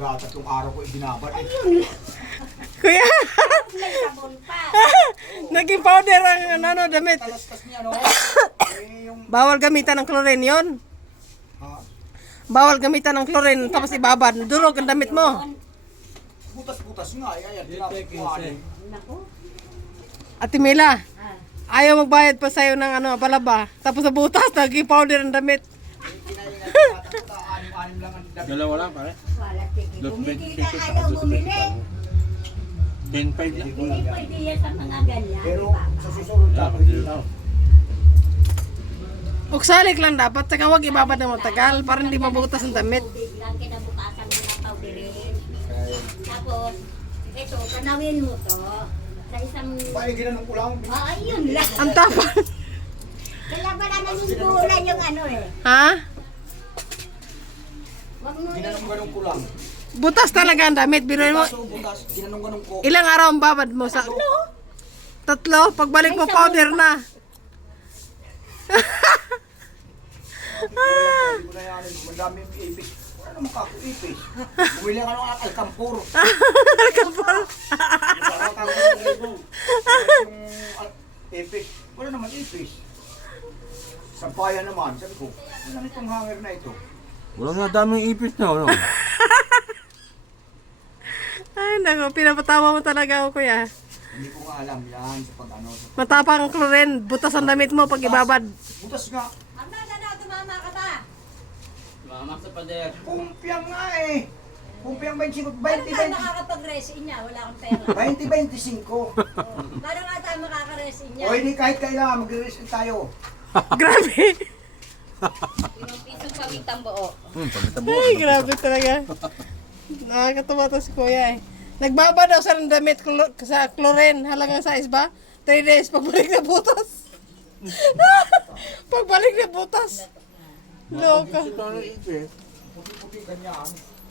tatlong araw ko ibinabad eh. Kuya, May sabon pa. naging powder ang ano, damit. Talastas niya no. Eh yung Bawal gamitan ng chlorine yon. ah, Bawal gamitan ng chlorine tapos ibabad. Durog ang damit mo. butas-butas nga. Ayan, tinapuan. Naku. Ate Mila, Ah. ayaw magbayad pa sa'yo ng ano, palaba. Tapos sa butas, naging powder ang damit. Anim lang ang dapat. Dalawa lang pare. Wala tiki. Dos Kumikita 20 ayaw bumili. 10.5 lang. Hindi pwede yan sa mga ganyan. Pero di ba? sa susunod dapat dito. Uksalik lang dapat, saka huwag ibabad ng matagal para hindi mabutas ang damit. Tubig lang kinabukasan mo ng powderin. Tapos, ito, kanawin mo to. Sa isang... Ay, ginanong ko lang. Ah, ayun lang. Ang tapang. Kaya pala naging gulay yung ano eh. Ha? Wag mo Ginanong ko lang. Butas talaga ang damit. Biruin mo, Kaso butas, ginanong ko. ilang araw ang babad mo sa... Tatlo? Pagbalik mo, powder na. Hindi ko na yan. Madaming ipis. Wala naman kako ipis. Bumili ka ng alkampur. Yung ipis. Wala naman ipis. Sampayan naman. Sabi ko, wala itong hanger na ito. Wala nga daming ipis na, ano? Ay, naku, pinapatawa mo talaga ako, kuya. Hindi ko nga alam yan sa pag-ano. Matapang ang chlorine. Butas ang damit mo pag ibabad. Butas nga. Ama na daw, tumama ka ba? Mama sa pader. Kumpiang nga eh. Kumpiang 25. Paano tayo makakapag-resin niya? Wala kang pera. 20-25. Paano nga tayo makaka-resin niya? O hindi kahit kailangan magre-resign tayo. Grabe. 5 pisong pamintang buo. Ay, grabe talaga. Nakakatawa to si kuya eh. Nagbaba daw sa damit sa chlorine. Halagang size ba? 3 days, pagbalik na butas. pagbalik na butas. Loka. Ito ang ipis. Puti-puti ganyan.